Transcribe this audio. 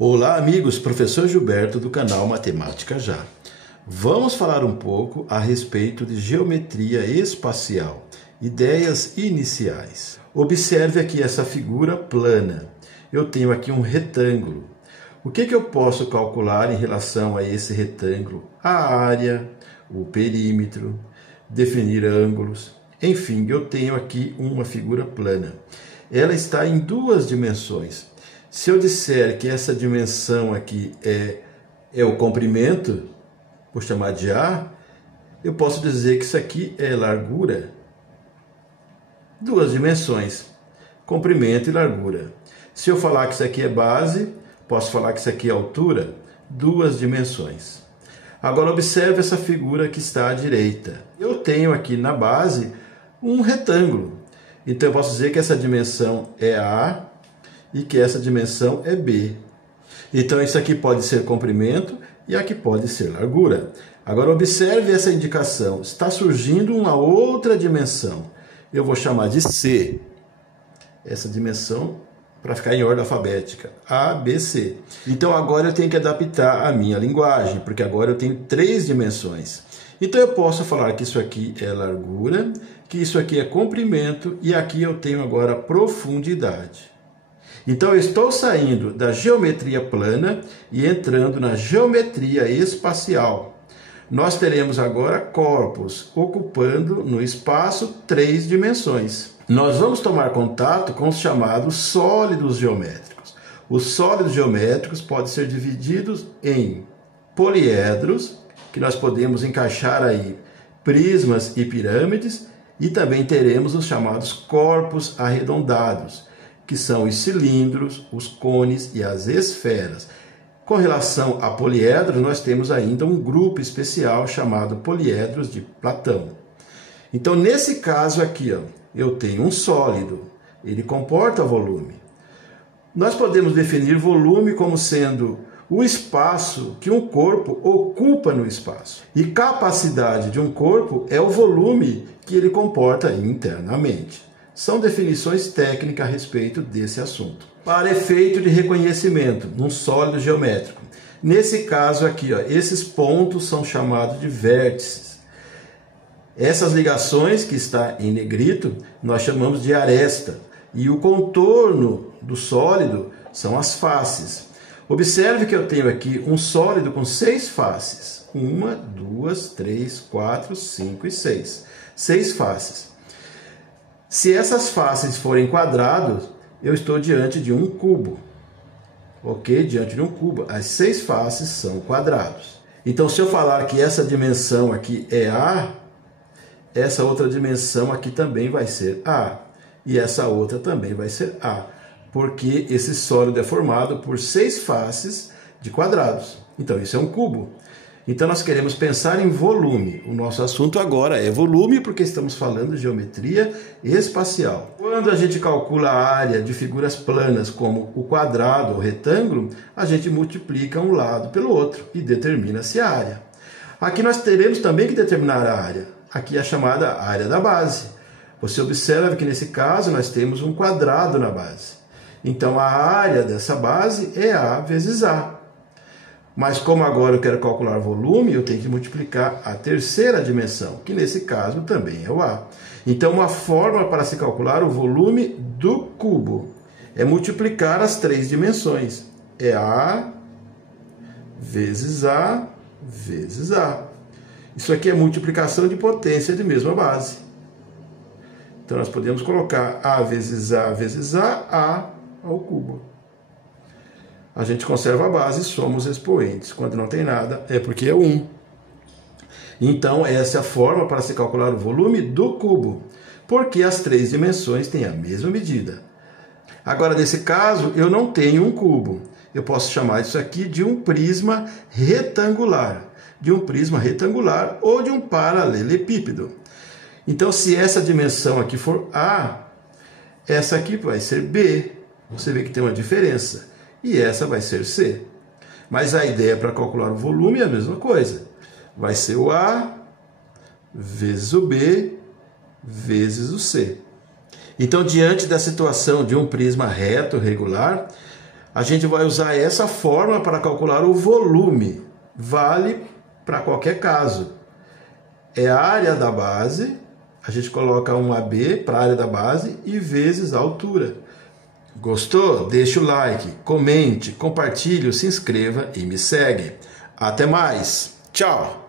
Olá amigos, professor Gilberto do canal Matemática Já. Vamos falar um pouco a respeito de geometria espacial, ideias iniciais. Observe aqui essa figura plana. Eu tenho aqui um retângulo. O que eu posso calcular em relação a esse retângulo? A área, o perímetro, definir ângulos. Enfim, eu tenho aqui uma figura plana. Ela está em duas dimensões. Se eu disser que essa dimensão aqui é o comprimento, vou chamar de A, eu posso dizer que isso aqui é largura. Duas dimensões, comprimento e largura. Se eu falar que isso aqui é base, posso falar que isso aqui é altura, duas dimensões. Agora observe essa figura que está à direita. Eu tenho aqui na base um retângulo. Então eu posso dizer que essa dimensão é A e que essa dimensão é B. Então isso aqui pode ser comprimento e aqui pode ser largura. Agora observe essa indicação. Está surgindo uma outra dimensão. Eu vou chamar de C. Essa dimensão para ficar em ordem alfabética. A, B, C. Então agora eu tenho que adaptar a minha linguagem, porque agora eu tenho três dimensões. Então eu posso falar que isso aqui é largura, que isso aqui é comprimento e aqui eu tenho agora profundidade. Então eu estou saindo da geometria plana e entrando na geometria espacial. Nós teremos agora corpos ocupando no espaço três dimensões. Nós vamos tomar contato com os chamados sólidos geométricos. Os sólidos geométricos podem ser divididos em poliedros, que nós podemos encaixar aí prismas e pirâmides, e também teremos os chamados corpos arredondados, que são os cilindros, os cones e as esferas. Com relação a poliedros, nós temos ainda um grupo especial chamado poliedros de Platão. Então, nesse caso aqui, eu tenho um sólido, ele comporta volume. Nós podemos definir volume como sendo o espaço que um corpo ocupa no espaço. E capacidade de um corpo é o volume que ele comporta internamente. São definições técnicas a respeito desse assunto. Para efeito de reconhecimento num sólido geométrico, nesse caso aqui, esses pontos são chamados de vértices. Essas ligações que está em negrito, nós chamamos de aresta. E o contorno do sólido são as faces. Observe que eu tenho aqui um sólido com 6 faces. 1, 2, 3, 4, 5 e 6. 6 faces. Se essas faces forem quadrados, eu estou diante de um cubo. Ok? Diante de um cubo. As 6 faces são quadrados. Então, se eu falar que essa dimensão aqui é A, essa outra dimensão aqui também vai ser A. E essa outra também vai ser A. Porque esse sólido é formado por 6 faces de quadrados. Então, isso é um cubo. Então, nós queremos pensar em volume. O nosso assunto agora é volume, porque estamos falando de geometria espacial. Quando a gente calcula a área de figuras planas, como o quadrado ou retângulo, a gente multiplica um lado pelo outro e determina-se a área. Aqui nós teremos também que determinar a área. Aqui é a chamada área da base. Você observa que nesse caso nós temos um quadrado na base. Então, a área dessa base é A vezes A. Mas como agora eu quero calcular volume, eu tenho que multiplicar a terceira dimensão, que nesse caso também é o A. Então, uma forma para se calcular o volume do cubo é multiplicar as três dimensões. É A vezes A vezes A. Isso aqui é multiplicação de potência de mesma base. Então, nós podemos colocar A vezes A ao cubo. A gente conserva a base e somos expoentes. Quando não tem nada, é porque é 1. Então, essa é a forma para se calcular o volume do cubo, porque as três dimensões têm a mesma medida. Agora, nesse caso, eu não tenho um cubo. Eu posso chamar isso aqui de um prisma retangular. De um prisma retangular ou de um paralelepípedo. Então, se essa dimensão aqui for A, essa aqui vai ser B. Você vê que tem uma diferença. E essa vai ser C. Mas a ideia para calcular o volume é a mesma coisa. Vai ser o A vezes o B vezes o C. Então, diante da situação de um prisma reto regular, a gente vai usar essa fórmula para calcular o volume. Vale para qualquer caso. É a área da base, a gente coloca um AB para a área da base e vezes a altura. Gostou? Deixa o like, comente, compartilhe, se inscreva e me segue. Até mais. Tchau!